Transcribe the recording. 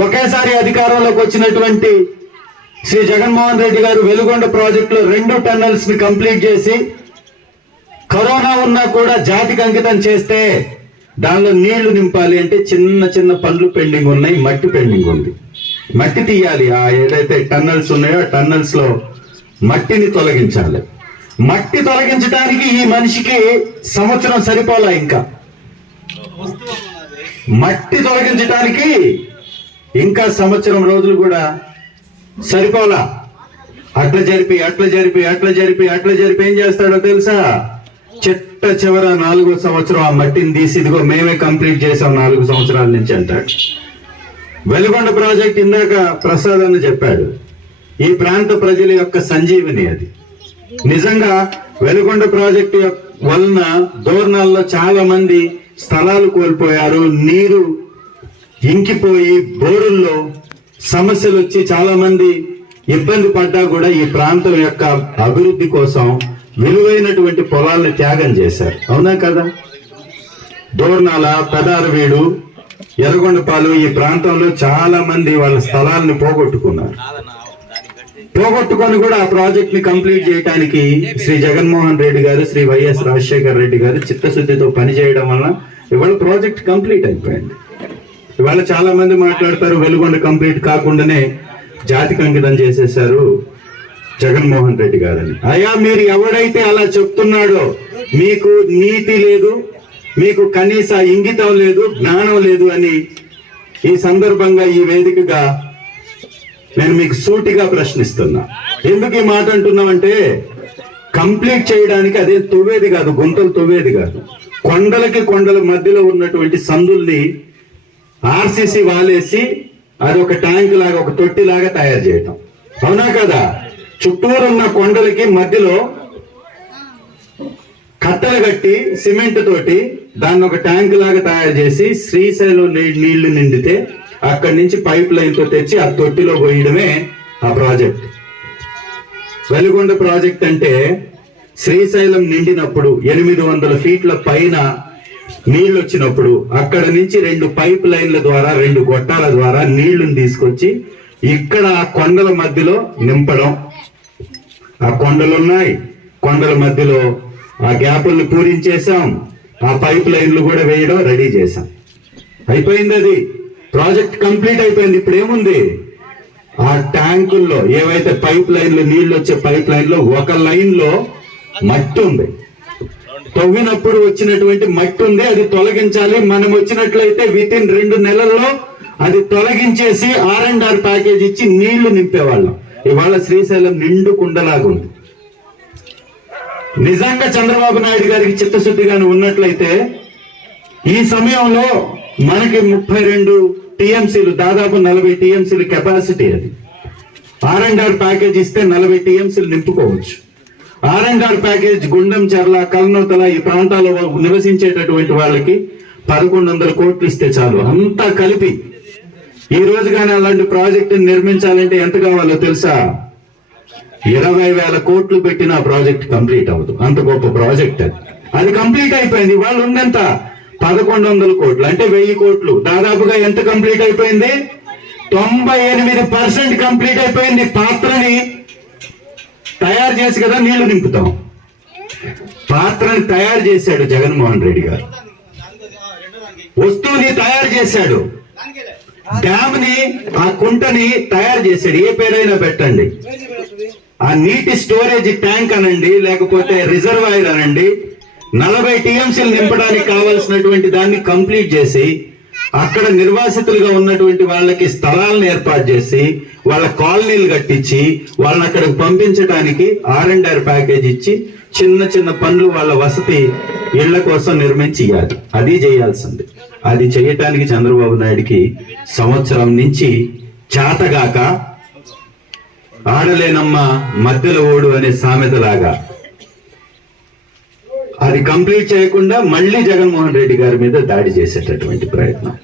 ఒకేసారి అధికారంలోకి వచ్చినటువంటి శ్రీ జగన్మోహన్ రెడ్డి గారు వెలుగొండ ప్రాజెక్టులో రెండు టన్నల్స్ని కంప్లీట్ చేసి కరోనా ఉన్నా కూడా జాతికి అంకితం చేస్తే దానిలో నీళ్ళు నింపాలి అంటే చిన్న చిన్న పనులు పెండింగ్ ఉన్నాయి మట్టి పెండింగ్ ఉంది. మట్టి తీయాలి. ఆ ఏదైతే టన్నల్స్ ఉన్నాయో ఆ టన్నల్స్లో మట్టిని తొలగించాలి. మట్టి తొలగించడానికి ఈ మనిషికి సంవత్సరం సరిపోలా ఇంకా? మట్టి తొలగించడానికి ఇంకా సంవత్సరం రోజులు కూడా సరిపోలా. అట్ల జరిపి అట్ల జరిపి అట్ల జరిపి అట్ల జరిపి ఏం చేస్తాడో తెలుసా? చిట్ట చివర నాలుగో సంవత్సరం ఆ మట్టిని తీసి ఇదిగో మేమే కంప్లీట్ చేసాం నాలుగు సంవత్సరాల నుంచి అంటాడు. వెలుగొండ ప్రాజెక్ట్ ఇందాక ప్రసాద్ అని చెప్పాడు. ఈ ప్రాంత ప్రజల యొక్క సంజీవిని అది. నిజంగా వెలుగొండ ప్రాజెక్టు వలన దోర్నాల్లో చాలా మంది స్థలాలు కోల్పోయారు నీరు ఇంకిపోయి బోరుల్లో సమస్యలు వచ్చి చాలా మంది ఇబ్బంది పడ్డా కూడా ఈ ప్రాంతం యొక్క అభివృద్ధి కోసం విలువైనటువంటి పొలాలను త్యాగం చేశారు. అవునా కదా? దోర్నాల పెదారవీడు ఎర్రగొండపాలు ఈ ప్రాంతంలో చాలా మంది వాళ్ళ స్థలాలను పోగొట్టుకున్నారు. పోగొట్టుకొని కూడా ఆ ప్రాజెక్ట్ని కంప్లీట్ చేయడానికి శ్రీ జగన్మోహన్ రెడ్డి గారు శ్రీ వైఎస్ రాజశేఖర్ రెడ్డి గారు చిత్తశుద్ధితో పనిచేయడం వలన ఇవాళ ప్రాజెక్ట్ కంప్లీట్ అయిపోయింది. ఇవాళ చాలా మంది మాట్లాడతారు వెలుగొండ కంప్లీట్ కాకుండానే జాతికి అంకితం చేసేశారు జగన్మోహన్ రెడ్డి గారని. అయ్యా మీరు ఎవడైతే అలా చెప్తున్నాడో మీకు నీతి లేదు మీకు కనీస ఇంగితం లేదు జ్ఞానం లేదు అని ఈ సందర్భంగా ఈ వేదికగా నేను మీకు సూటిగా ప్రశ్నిస్తున్నా. ఎందుకు ఈ మాట అంటున్నామంటే కంప్లీట్ చేయడానికి అదే తవ్వేది కాదు గుంతలు తవ్వేది కాదు. కొండలకి కొండల మధ్యలో ఉన్నటువంటి సందుల్ని ఆర్సీసీ వాలేసి అది ఒక ట్యాంక్ లాగా ఒక తొట్టి లాగా తయారు చేయటం. అవునా కదా? చుట్టూరు ఉన్న కొండలకి మధ్యలో కట్టలు కట్టి సిమెంట్ తోటి దాన్ని ఒక ట్యాంక్ లాగా తయారు చేసి శ్రీశైలం నీ- నీళ్ళు నిండితే అక్కడి నుంచి పైప్ లైన్తో తెచ్చి ఆ తొట్టిలో పోయడమే ఆ ప్రాజెక్ట్. వెలుగొండ ప్రాజెక్ట్ అంటే శ్రీశైలం నిండినప్పుడు ఎనిమిది వందల ఫీట్ల పైన నీళ్ళు వచ్చినప్పుడు అక్కడ నుంచి రెండు పైప్ లైన్ల ద్వారా రెండు గొట్టాల ద్వారా నీళ్ళను తీసుకొచ్చి ఇక్కడ ఆ కొండల మధ్యలో నింపడం. ఆ కొండలు ఉన్నాయి. కొండల మధ్యలో ఆ గ్యాపుల్ని పూరించేసాం ఆ పైప్ లైన్లు కూడా వేయడం రెడీ చేసాం అయిపోయింది అది. ప్రాజెక్ట్ కంప్లీట్ అయిపోయింది. ఇప్పుడు ఏముంది? ఆ ట్యాంకుల్లో ఏవైతే పైప్ లైన్లు నీళ్ళు వచ్చే పైప్ లైన్లో ఒక లైన్లో మట్టి ఉంది. తవ్వినప్పుడు వచ్చినటువంటి మట్టి ఉంది అది తొలగించాలి. మనం వచ్చినట్లయితే విత్ ఇన్ రెండు నెలల్లో అది తొలగించేసి ఆర్ అండ్ ఆర్ ప్యాకేజ్ ఇచ్చి నీళ్ళు నింపేవాళ్ళం. ఇవాళ శ్రీశైలం నిండు కుండలాగుంది నిజంగా చంద్రబాబు నాయుడు గారికి చిత్తశుద్ధిగానే ఉన్నట్లయితే ఈ సమయంలో మనకి ముప్పై రెండు టీఎంసీలు దాదాపు నలభై టీఎంసీలు కెపాసిటీ అది. ఆర్ అండ్ ఆర్ ప్యాకేజ్ ఇస్తే నలభై టీఎంసీలు నింపుకోవచ్చు. ఆర్ ఆర్ ప్యాకేజ్ గుండం చెర్ల కల్నోతల ఈ ప్రాంతాల్లో నివసించేటటువంటి వాళ్ళకి పదకొండు వందల కోట్లు ఇస్తే చాలు. అంతా కలిపి ఈ రోజు కానీ అలాంటి ప్రాజెక్టు నిర్మించాలంటే ఎంత కావాలో తెలుసా? ఇరవై వేల కోట్లు పెట్టిన ఆ ప్రాజెక్ట్ కంప్లీట్ అవ్వదు. అంత గొప్ప ప్రాజెక్ట్ అది. అది కంప్లీట్ అయిపోయింది. వాళ్ళు ఉన్నంత పదకొండు వందల కోట్లు అంటే వెయ్యి కోట్లు. దాదాపుగా ఎంత కంప్లీట్ అయిపోయింది? తొంభై ఎనిమిది పర్సెంట్ కంప్లీట్ అయిపోయింది. పాత్రని తయారు చేసి కదా నీళ్ళు నింపుతాం. పాత్రని తయారు చేశాడు జగన్మోహన్ రెడ్డి గారు. వస్తువుని తయారు చేశాడు. డ్యామ్ని ఆ కుంటని తయారు చేశాడు. ఏ పేరైనా పెట్టండి. ఆ నీటి స్టోరేజ్ ట్యాంక్ అనండి లేకపోతే రిజర్వాయర్ అనండి నలభై టీఎంసీలు నింపడానికి కావాల్సినటువంటి దాన్ని కంప్లీట్ చేసి అక్కడ నిర్వాసితులుగా ఉన్నటువంటి వాళ్ళకి స్థలాలను ఏర్పాటు చేసి వాళ్ళ కాలనీలు కట్టించి వాళ్ళని అక్కడికి పంపించడానికి ఆర్ అండ్ ఆర్ ప్యాకేజ్ ఇచ్చి చిన్న చిన్న పనులు వాళ్ళ వసతి ఇళ్ళ కోసం నిర్మించి ఇవ్వాలి అది చేయాల్సింది. అది చేయటానికి చంద్రబాబు నాయుడికి సంవత్సరం నుంచి చేతగాక ఆడలేనమ్మ మధ్యలో ఓడు అనే సామెతలాగా అది కంప్లీట్ చేయకుండా మళ్ళీ జగన్మోహన్ రెడ్డి గారి మీద దాడి చేసేటటువంటి ప్రయత్నం.